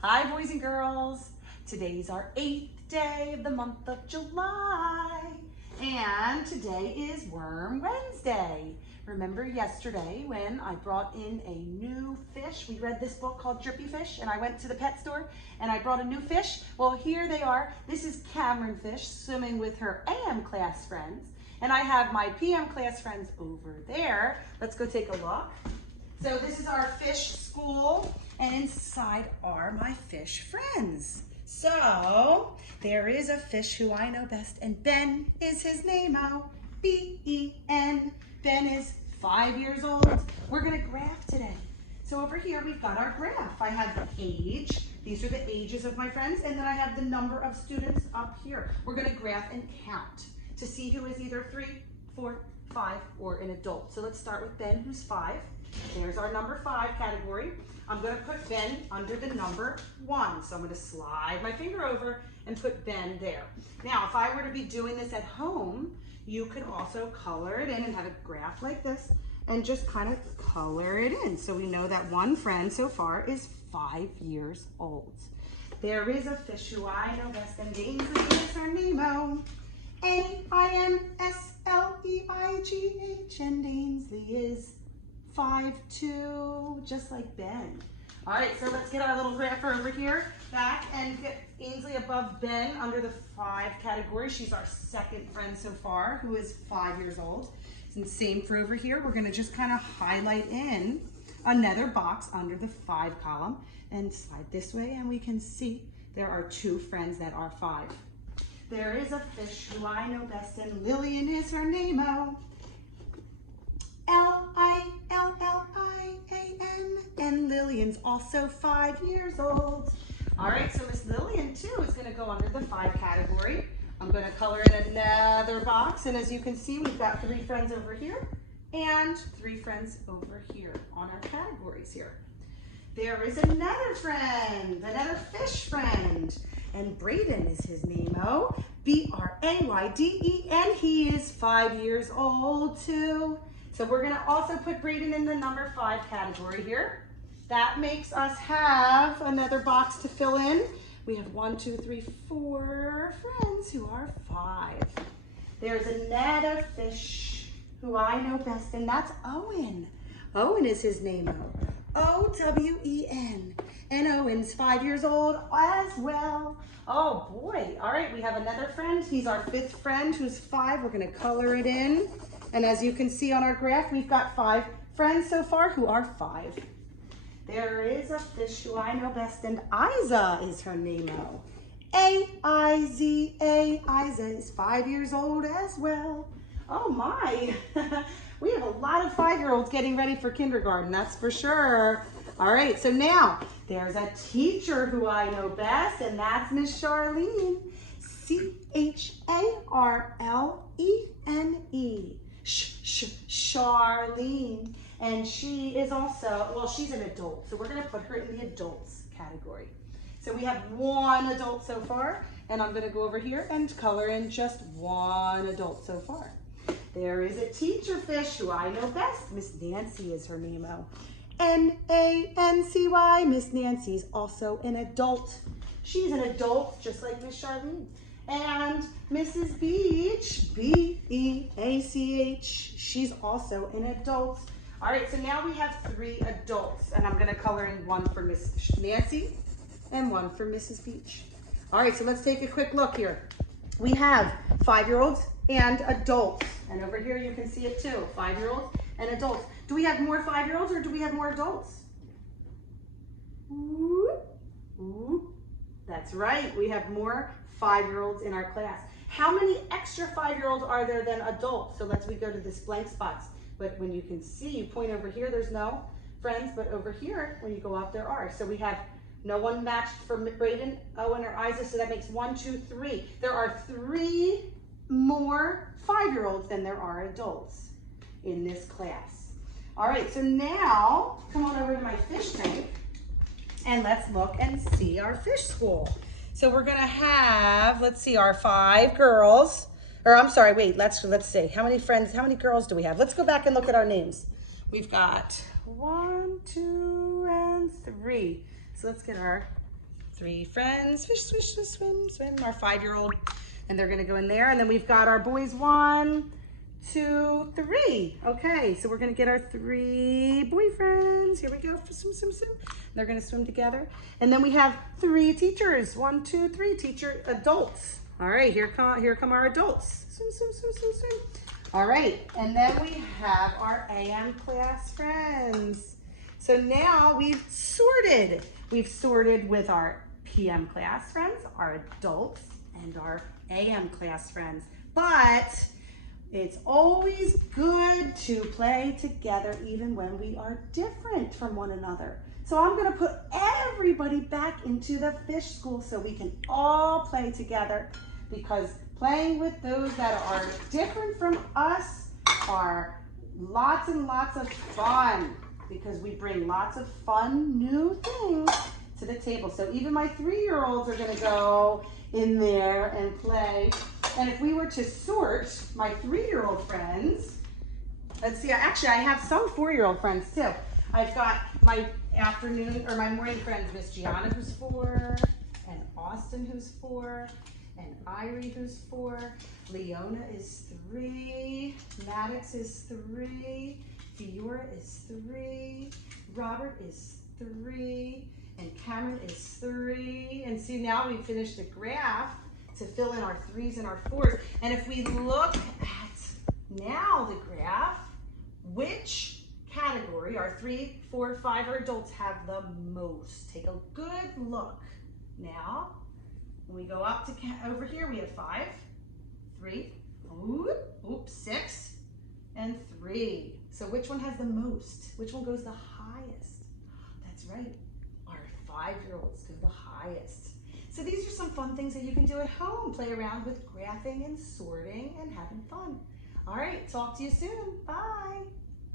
Hi, boys and girls. Today's our 8th day of the month of July, and today is Worm Wednesday. Remember yesterday when I brought in a new fish? We read this book called Drippy Fish, and I went to the pet store and I brought a new fish. Well, here they are. This is Cameron Fish swimming with her AM class friends, and I have my PM class friends over there. Let's go take a look. So this is our fish school, and inside are my fish friends. So there is a fish who I know best, and Ben is his name-o, B-E-N. Ben is 5 years old. We're gonna graph today. So over here we've got our graph. I have age. These are the ages of my friends, and then I have the number of students up here. We're gonna graph and count to see who is either 3, 4, 5, or an adult. So let's start with Ben, who's 5. There's our number 5 category. I'm going to put Ben under the number 1. So I'm going to slide my finger over and put Ben there. Now, if I were to be doing this at home, you could also color it in and have a graph like this and just kind of color it in. So we know that one friend so far is 5 years old. There is a fish who I know best, and Ainsley is her name-o. A-I-N-S-L-E-I-G-H, and Ainsley is 5'2", just like Ben. All right, so let's get our little grapher over here back and get Ainsley above Ben under the 5 category. She's our second friend so far who is 5 years old. And same for over here. We're gonna just kind of highlight in another box under the 5 column and slide this way, and we can see there are 2 friends that are 5. There is a fish who I know best, and Lillian is her name-o. L-I-L-L-I-A-N, and Lillian's also 5 years old. All right, so Miss Lillian too is gonna go under the 5 category. I'm gonna color in another box, and as you can see, we've got 3 friends over here and 3 friends over here on our categories here. There is another friend, another fish friend, and Braden is his name-o, B-R-A-Y-D-E-N. He is 5 years old too. So we're gonna also put Braden in the number 5 category here. That makes us have another box to fill in. We have 1, 2, 3, 4 friends who are 5. There's another fish who I know best, and that's Owen. Owen is his name, O-W-E-N. And Owen's 5 years old as well. Oh boy, all right, we have another friend. He's our 5th friend who's 5. We're gonna color it in. And as you can see on our graph, we've got 5 friends so far who are 5. There is a fish who I know best, and Isa is her name-o. A-I-Z-A. Isa is 5 years old as well. Oh my, we have a lot of 5-year-olds getting ready for kindergarten, that's for sure. All right, so now there's a teacher who I know best, and that's Miss Charlene. C-H-A-R-L-E-N-E. Charlene. And she is also, well, she's an adult, so we're gonna put her in the adults category. So we have 1 adult so far, and I'm gonna go over here and color in just 1 adult so far. There is a teacher fish who I know best. Miss Nancy is her name-o. N-A-N-C-Y. Miss Nancy's also an adult. She's an adult, just like Miss Charlene. And Mrs. Beach, B-E-A-C-H, she's also an adult. All right, so now we have 3 adults, and I'm gonna color in 1 for Miss Nancy and 1 for Mrs. Beach. All right, so let's take a quick look here. We have 5-year-olds and adults, and over here you can see it too, 5-year-olds and adults. Do we have more 5-year-olds or do we have more adults? Ooh, ooh. That's right, we have more 5-year-olds in our class. How many extra 5-year-olds are there than adults? So we go to this blank spots. But when you can see, you point over here, there's no friends, but over here, when you go up, there are. So we have no one matched for Braden, Owen, or Isa, so that makes 1, 2, 3. There are 3 more 5-year-olds than there are adults in this class. All right, so now, come on over to my fish tank, and let's look and see our fish school. So we're gonna have, let's see, our 5 girls, or I'm sorry, wait, let's see, how many girls do we have? Let's go back and look at our names. We've got 1, 2, and 3. So let's get our 3 friends, fish, swish, swish, swim, swim, our 5-year-old, and they're gonna go in there. And then we've got our boys 1, 2, 3. Okay, so we're gonna get our 3 boyfriends. Here we go, swim, swim, swim. They're gonna swim together. And then we have 3 teachers, 1, 2, 3 teacher adults. All right, here come our adults. Swim, swim, swim, swim, swim. All right, and then we have our AM class friends. So now we've sorted. We've sorted with our PM class friends, our adults, and our AM class friends. But it's always good to play together even when we are different from one another. So I'm gonna put everybody back into the fish school so we can all play together, because playing with those that are different from us are lots and lots of fun, because we bring lots of fun new things to the table. So even my 3-year-olds are gonna go in there and play. And if we were to sort my 3-year-old friends, let's see, actually I have some 4-year-old friends too. I've got my my morning friends, Miss Gianna, who's 4, and Austin, who's 4, and Irie, who's 4, Leona is 3, Maddox is 3, Fiora is 3, Robert is 3, and Cameron is 3. And see, now we've finished the graph to fill in our 3s and our 4s. And if we look at now the graph, which category our 3, 4, 5 adults have the most? Take a good look. Now, when we go up to over here, we have 5, 3, 6, and 3. So which one has the most? Which one goes the highest? That's right, our 5-year-olds go the highest. So these are some fun things that you can do at home. Play around with graphing and sorting and having fun. All right, talk to you soon. Bye.